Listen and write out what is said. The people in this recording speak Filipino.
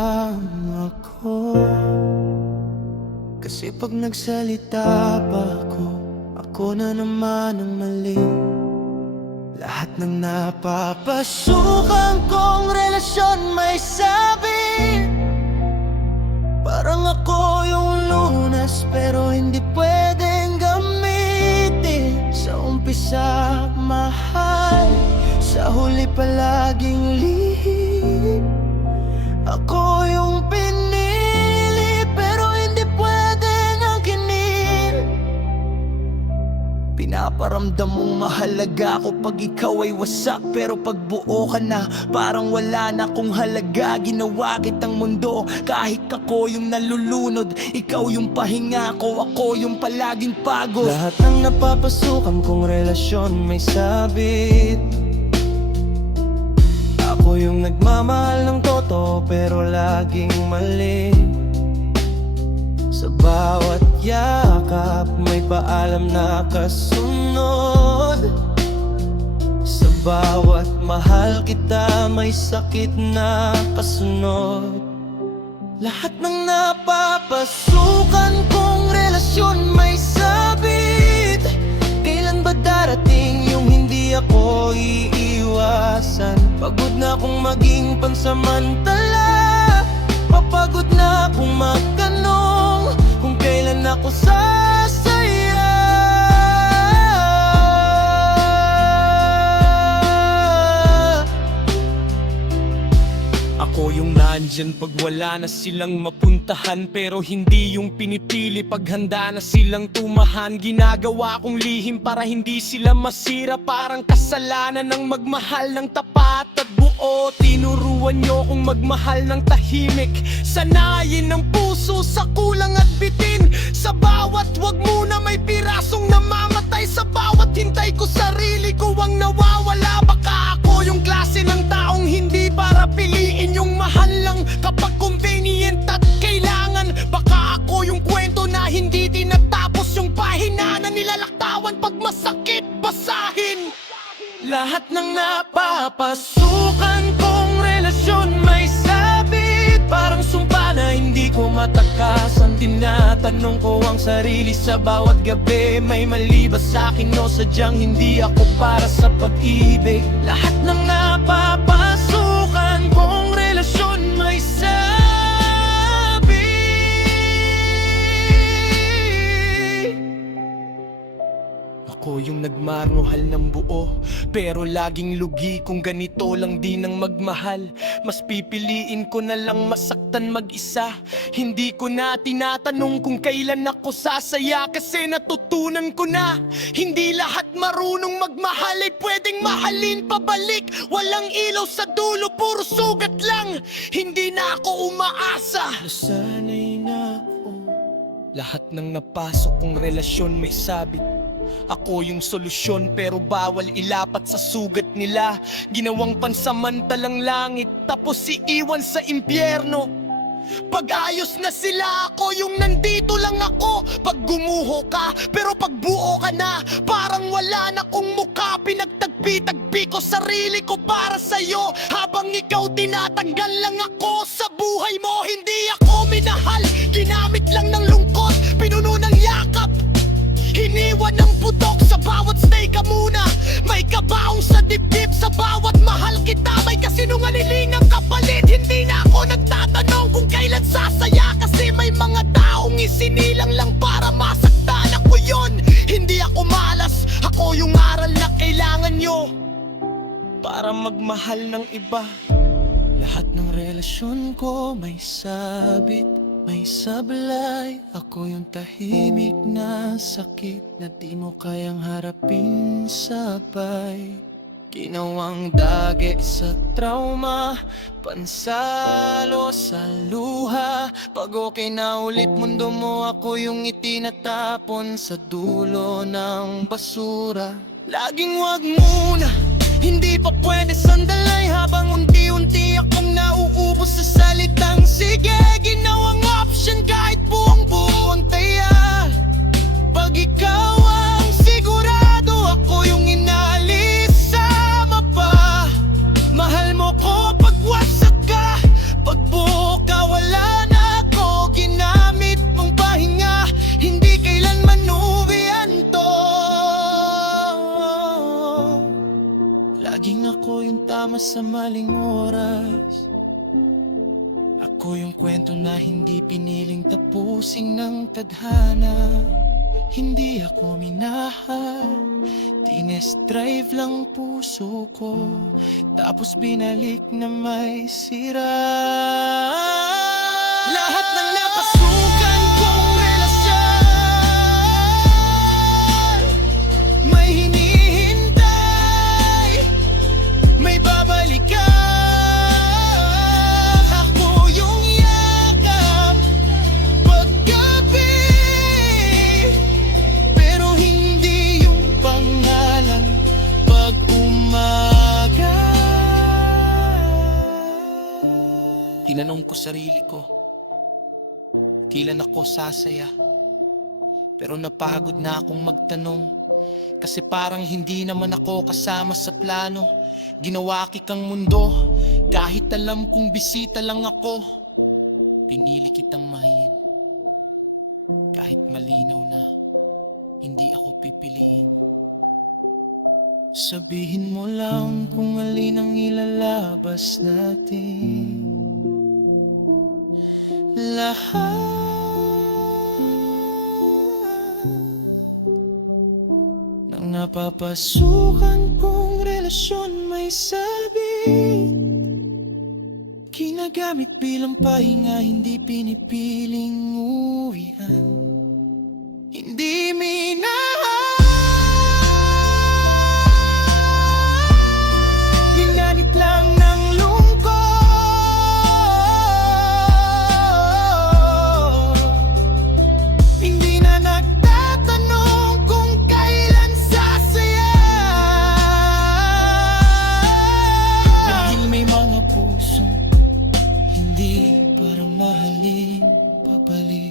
lang ako. Kasi pag nagsalita pa ako na naman ang mali. Lahat ng napapasukan kong relasyon may sabi. Parang ako yung Lunas pero hindi pwedeng gamitin. Sa umpisa mahal, sa huli palaging lihim. Ako yung pinili pero hindi pwedeng angkinin. Pinaparamdam mong mahalaga ako pag ikaw ay wasak. Pero pag buo ka na, parang wala na akong halaga. Ginawa kitang mundo kahit ako yung nalulunod. Ikaw yung pahinga ko, ako yung palaging pagod. Lahat ng napapasukan kong relasyon may sabit. Ako yung nagmamahal ng totoo pero laging mali. Sa bawat yakap may paalam na kasunod. Sa bawat mahal kita may sakit na kasunod. Lahat ng napapasukan kong relasyon may sabit. Kailan ba darating yung hindi ako iiwasan? Pagod na akong maging pansamantala. Papagod na akong magtanong kung kailan ako sasaya. Ako yung nandyan pag wala na silang mapuntahan, pero hindi yung pinipili pag handa na silang tumahan. Ginagawa kong lihim para hindi sila masira. Parang kasalanan ng magmahal ng tapat at buo. Tinuruan nyo kong magmahal ng tahimik. Sanayin ng puso sa kulang at bitin. Sa bawat wag muna may pirasong namamatay. Sa bawat hintay ko sarili ko ang nawawala. Baka ako yung klase ng taong hindi para piliin yung mahal lang kapag convenient at kailangan. Baka ako yung kwento na hindi tinatapos, yung pahina na nilalaktawan pag masakit basahin. Lahat ng napapasukan kong relasyon may sabit. Parang sumpa na hindi ko matakasan. Tinatanong ko ang sarili sa bawat gabi. May mali ba sa'kin o sadyang hindi ako para sa pag-ibig? Lahat ng napapasukan kong relasyon may sabit. Ako yung nagmarnuhal ng buo, pero laging lugi kung ganito lang din ang magmahal. Mas pipiliin ko na lang masaktan mag-isa. Hindi ko na tinatanong kung kailan ako sasaya. Kasi natutunan ko na hindi lahat marunong magmahal ay pwedeng mahalin pabalik. Walang ilaw sa dulo, puro sugat lang. Hindi na ako umaasa. Nasanay na ako. Lahat ng napasok kong relasyon may sabit. Ako yung solusyon pero bawal ilapat sa sugat nila. Ginawang pansamantalang langit tapos iiwan sa impyerno. Pag-ayos na sila, ako yung nandito lang ako. Pag gumuho ka, pero pag buo ka na, parang wala na kong mukha. Pinagtagpi-tagpi ko sarili ko para sa'yo. Habang ikaw tinatanggal lang ako sa buhay mo. Hindi ako minahal, ginamit lang ng lungkot. Pinuno ng yakap, hiniwan ng putok. Sa bawat stay ka muna, may kabaong sa dibdib. Sa bawat mahal kita, may kasinungaling ang kapalit. Hindi na ako nagtatanong kung kailan sasaya. Kasi may mga taong isinilang lang para masaktan. Ako yun, hindi ako malas. Ako yung aral na kailangan nyo para magmahal ng iba. Lahat ng relasyon ko may sabit, may sablay. Ako yung tahimik na sakit na di mo kayang harapin sabay. Ginawang dagi sa trauma, pansalo sa luha. Pag okay na ulit mundo mo, ako yung itinatapon sa dulo ng basura. Laging wag muna, hindi pa pwede sandalay. Habang unti-unti akong nauubos sa salitang sige. Ginawang option kahit buong-buo ang taya. Pag ikaw ang sigurado, ako yung inaalis sama pa. Mahal mo ko pag wasak ka, pag buo ka sa maling oras. Ako yung kwento na hindi piniling tapusin ng tadhana. Hindi ako minahal, tinest drive lang puso ko, tapos binalik na may sira. Lahat ng napasukan kong relasyon, may hinihintay, may babalikan. Ako yung yakap paggabi, pero hindi yung pangalan pag umaga. Tinanong ko sarili ko, kailan ako sasaya? Pero napagod na akong magtanong, kasi parang hindi naman ako kasama sa plano. Ginawa kikang mundo, kahit alam kong bisita lang ako. Pinili kitang mahalin, kahit malinaw na hindi ako pipiliin. Sabihin mo lang kung alin ang ilalabas natin. Lahat ng napapasukan kong relasyon may sabit, ginagamit bilang pahinga, hindi pinipiling uwian. Hindi minahal, ginanit lang ng lungkot. Hindi na nagtatanong kung kailan sasaya, dahil may mga pusong hindi para mahalin pabalik.